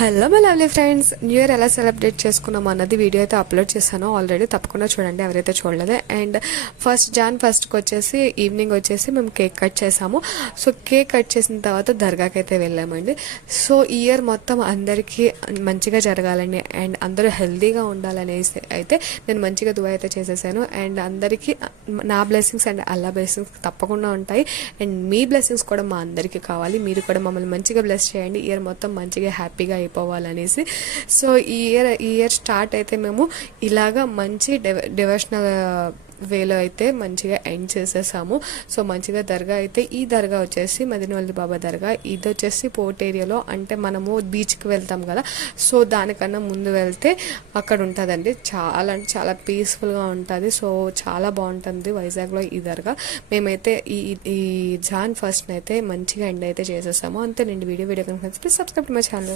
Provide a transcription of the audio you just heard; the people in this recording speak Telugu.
Hello my lovely friends, new year ఎలా సెలబ్రేట్ చేసుకున్నాం అన్నది వీడియో అయితే అప్లోడ్ చేశాను ఆల్రెడీ. తప్పకుండా చూడండి ఎవరైతే చూడలేదే. అండ్ Jan 1కి వచ్చేసి ఈవినింగ్ వచ్చేసి మేము కేక్ కట్ చేసాము. సో కేక్ కట్ చేసిన తర్వాత దర్గాకి అయితే వెళ్ళామండి. సో ఈ ఇయర్ మొత్తం అందరికీ మంచిగా జరగాలని అండ్ అందరూ హెల్తీగా ఉండాలనేసి అయితే నేను మంచిగా దువా అయితే చేసేసాను. అండ్ అందరికీ నా బ్లెస్సింగ్స్ అండ్ అల్లా బ్లెస్సింగ్స్ తప్పకుండా ఉంటాయి. అండ్ మీ బ్లెస్సింగ్స్ కూడా మా అందరికీ కావాలి. మీరు కూడా మమ్మల్ని మంచిగా బ్లెస్ చేయండి, ఇయర్ మొత్తం మంచిగా హ్యాపీగా అయిపోవాలనేసి. సో ఈ ఇయర్ స్టార్ట్ అయితే మేము ఇలాగా మంచి డివోషనల్ వేలో అయితే మంచిగా ఎండ్ చేసేసాము. సో మంచిగా దర్గా అయితే ఈ దర్గా వచ్చేసి మదీనా బాబా దర్గా. ఇది వచ్చేసి పోర్ట్ ఏరియాలో, అంటే మనము బీచ్కి వెళ్తాం కదా, సో దానికన్నా ముందు వెళ్తే అక్కడ ఉంటుందండి. చాలా అంటే చాలా పీస్ఫుల్గా ఉంటుంది. సో చాలా బాగుంటుంది వైజాగ్లో ఈ దర్గా. మేమైతే ఈ Jan 1 అయితే మంచిగా ఎండ్ అయితే చేసేసాము. అంతే నేను వీడియో కనుక please subscribe to my channel.